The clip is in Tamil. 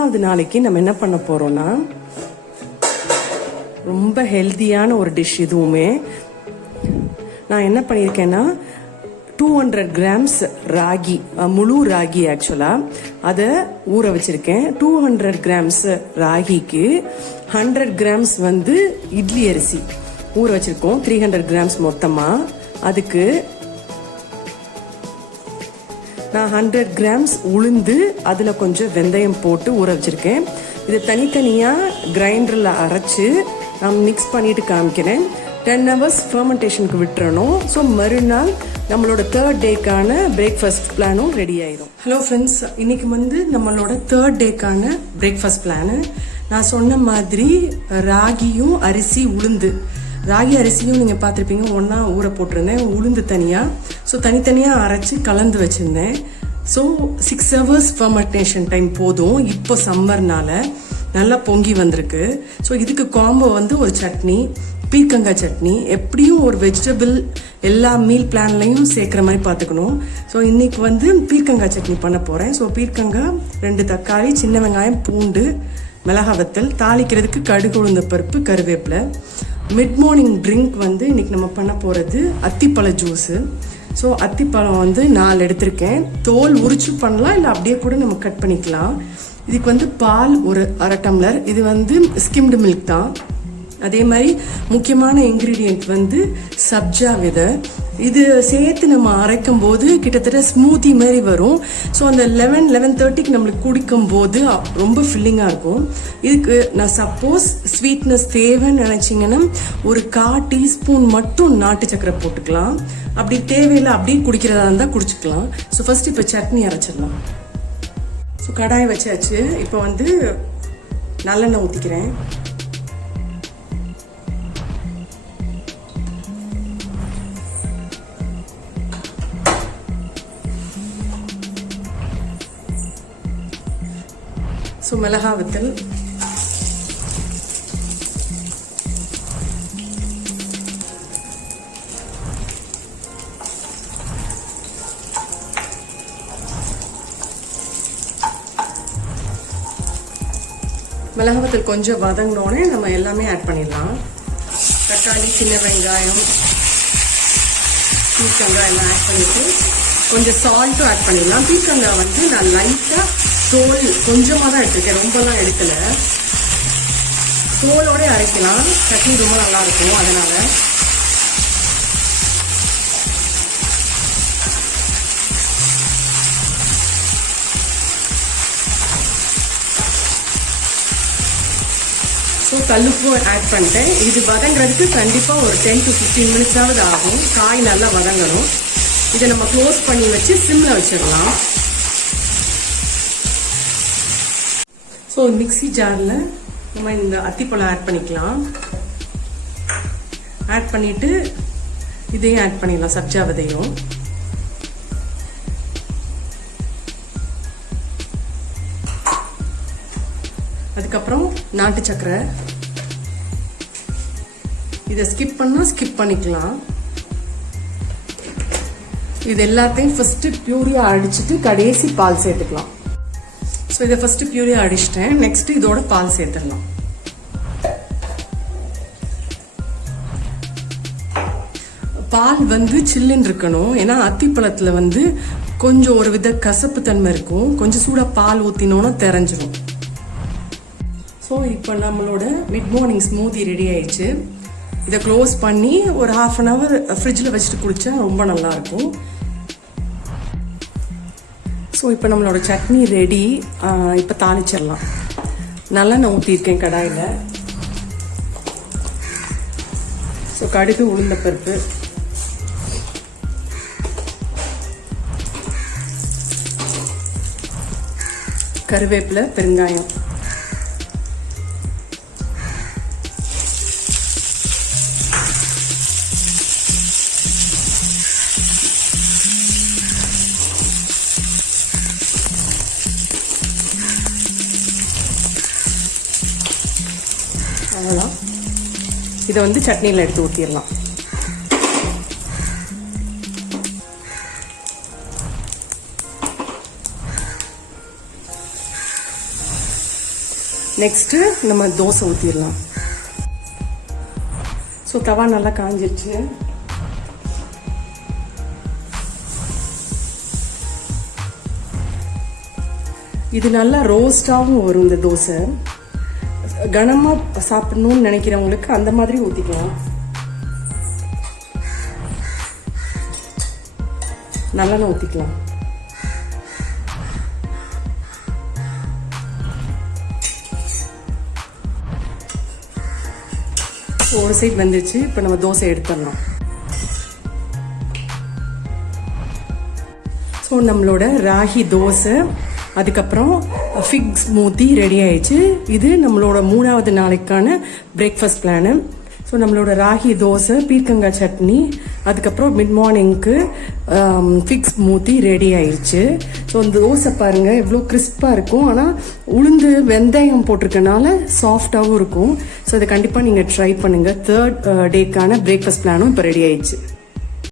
மூணாவது நாளைக்கு நம்ம என்ன பண்ண போறோம்னா ரொம்ப ஹெல்தியான ஒரு டிஷ். இதுவுமே நான் என்ன பண்ணியிருக்கேன்னா 200 grams ராகி, முழு ராகி ஆக்சுவலா அதை ஊற வச்சிருக்கேன். 200 grams ராகிக்கு 100 grams வந்து இட்லி அரிசி ஊற வச்சிருக்கோம். 300 grams மொத்தமா. அதுக்கு நான் 100 grams உளுந்து அதுல கொஞ்சம் வெந்தயம் போட்டு ஊற வச்சிருக்கேன். இது தனித்தனியா கிரைண்டர்ல அரைச்சு நான் மிக்ஸ் பண்ணிட்டு காமிக்கிறேன். 10 hours ஃபெர்மெண்டேஷனுக்கு விட்டுறணும். ஸோ மறுநாள் நம்மளோட 3rd டேக்கான பிரேக்ஃபாஸ்ட் பிளானும் ரெடி ஆயிடும். ஹலோ ஃப்ரெண்ட்ஸ், இன்னைக்கு வந்து நம்மளோட 3rd டேக்கான பிரேக்ஃபாஸ்ட் பிளானு நான் சொன்ன மாதிரி ராகியும் அரிசி உளுந்து, ராகி அரிசியும் நீங்கள் பார்த்துருப்பீங்க ஒன்றா ஊற போட்டிருந்தேன், உளுந்து தனியாக. ஸோ தனித்தனியாக அரைச்சி கலந்து வச்சுருந்தேன். ஸோ 6 hours ஃபெர்மெண்டேஷன் டைம் போதும். இப்போ சம்மர்னால நல்லா பொங்கி வந்திருக்கு. ஸோ இதுக்கு காம்போ வந்து ஒரு சட்னி, பீர்க்கங்காய் சட்னி. எப்படியும் ஒரு வெஜிடபிள் எல்லா மீல் பிளான்லையும் சேர்க்குற மாதிரி பார்த்துக்கணும். ஸோ இன்னைக்கு வந்து பீர்க்கங்காய் சட்னி பண்ண போகிறேன். ஸோ பீர்க்கங்காய், 2 தக்காளி, சின்ன வெங்காயம், பூண்டு, மிளகா வத்தல், தாளிக்கிறதுக்கு கடுகு, உளுந்த பருப்பு, கருவேப்பிலை. மிட் மார்னிங் ட்ரிங்க் வந்து இன்னைக்கு நம்ம பண்ண போகிறது அத்திப்பழ ஜூஸு. ஸோ அத்திப்பழம் வந்து 4 எடுத்திருக்கேன். தோல் உரிச்சு பண்ணலாம், இல்லை அப்படியே கூட நம்ம கட் பண்ணிக்கலாம். இதுக்கு வந்து பால் ஒரு 1/2 டம்ளர். இது வந்து ஸ்கிம்டு மில்க் தான். அதே மாதிரி முக்கியமான இன்க்ரீடியன்ட் வந்து சப்ஜா விதை. இது சேர்த்து நம்ம அரைக்கும் போது கிட்டத்தட்ட ஸ்மூத்தி மாதிரி வரும். ஸோ அந்த 11-11:30க்கு நம்மளுக்கு குடிக்கும் போது ரொம்ப ஃபில்லிங்காக இருக்கும். இதுக்கு நான் சப்போஸ் ஸ்வீட்னஸ் தேவைன்னு நினச்சிங்கன்னா ஒரு 1/4 டீஸ்பூன் மட்டும் நாட்டு சக்கரை போட்டுக்கலாம். அப்படி தேவையில்லை அப்படியே குடிக்கிறதா இருந்தால் குடிச்சுக்கலாம். ஸோ ஃபர்ஸ்ட் இப்போ சட்னி அரைச்சிடலாம். ஸோ கடாய் வச்சாச்சு. இப்போ வந்து நல்லெண்ணெய் ஊற்றிக்கிறேன். ஸோ மிளகா வத்தல், மிளகா வத்தல் கொஞ்சம் வதங்கினோடனே நம்ம எல்லாமே ஆட் பண்ணிடலாம். தக்காளி, சின்ன வெங்காயம், பீர்க்கங்காய் எல்லாம் ஆட் பண்ணிட்டு கொஞ்சம் சால்ட்டும் ஆட் பண்ணிடலாம். பீர்க்கங்காய் வந்து நான் லைட்டாக தோல் கொஞ்சமாக தான் எடுத்துருக்கேன், ரொம்பலாம் எடுக்கலை. தோலோட அரைக்கலாம், சட்னி ரொம்ப நல்லா இருக்கும். அதனால ஸோ கல்லுப்பும் ஆட் பண்ணிட்டேன். இது வதங்குறதுக்கு கண்டிப்பாக ஒரு 10 to 15 minutes ஆகும். காய் நல்லா வதங்கணும். இதை நம்ம க்ளோஸ் பண்ணி வச்சு சிம்மில் வச்சிடலாம். ஸோ மிக்ஸி ஜாரில் நம்ம இந்த அத்திப்பழம் ஆட் பண்ணிக்கலாம். ஆட் பண்ணிவிட்டு இதையும் ஆட் பண்ணிடலாம், சப்ஜா விதையும். அதுக்கப்புறம் நாட்டு சக்கரை. இதை ஸ்கிப் பண்ணால் ஸ்கிப் பண்ணிக்கலாம். இது எல்லாத்தையும் ஃபர்ஸ்ட் பியூரியா அடிச்சுட்டு கடைசி பால் சேர்த்துக்கலாம். ஸோ இதை ஃபர்ஸ்ட் பியூரியா அடிச்சிட்டேன். நெக்ஸ்ட் இதோட பால் சேர்த்துடலாம். பால் வந்து சில்லுன்னு இருக்கணும். ஏன்னா அத்திப்பழத்தில் வந்து கொஞ்சம் ஒரு வித கசப்பு தன்மை இருக்கும். கொஞ்சம் சூடாக பால் ஊற்றினோன்னா தெரிஞ்சிடும். ஸோ இப்போ நம்மளோட மிட் மார்னிங் ஸ்மூத்தி ரெடி ஆயிடுச்சு. இதை க்ளோஸ் பண்ணி ஒரு 1/2 hour ஃப்ரிட்ஜில் வச்சுட்டு குடித்தா ரொம்ப நல்லாயிருக்கும். ஸோ இப்போ நம்மளோட சட்னி ரெடி. இப்போ தாளிச்சிடலாம். நல்லெண்ணெய் ஊற்றிருக்கேன் கடாயில். ஸோ கடுகு, உளுந்த பருப்பு, கருவேப்பிலை, பெருங்காயம். அவ்வளோதான். இதை வந்து சட்னியில் எடுத்து ஊற்றிடலாம். நெக்ஸ்ட்டு நம்ம தோசை ஊற்றிடலாம். ஸோ தவா நல்லா காஞ்சிருச்சு. இது நல்லா ரோஸ்டாகவும் வரும். இந்த தோசை கனமாக சாப்பிடணும்னு நினைக்கிறவங்களுக்கு அந்த மாதிரி ஊற்றிக்கலாம். நல்லெண்ணெய் ஊற்றிக்கலாம். ஒரு சைடு வந்துச்சு. இப்போ நம்ம தோசை எடுத்துடலாம். ஸோ நம்மளோட ராகி தோசை, அதுக்கப்புறம் ஃபிக் ஸ்மூத்தி ரெடி ஆயிடுச்சு. இது நம்மளோட 3வது நாளைக்கான பிரேக்ஃபாஸ்ட் பிளானு. ஸோ நம்மளோட ராகி தோசை, பீர்க்கங்காய் சட்னி, அதுக்கப்புறம் மிட் மார்னிங்க்கு ஃபிக் ஸ்மூத்தி ரெடி ஆயிடுச்சு. ஸோ இந்த தோசை பாருங்கள் எவ்வளோ கிறிஸ்பாக இருக்கும். ஆனால் உளுந்து வெந்தயம் போட்டிருக்கனால சாஃப்டாகவும் இருக்கும். ஸோ இதை கண்டிப்பாக நீங்கள் ட்ரை பண்ணுங்கள். 3rd டேக்கான பிரேக்ஃபாஸ்ட் பிளானும் இப்போ ரெடி ஆயிடுச்சு.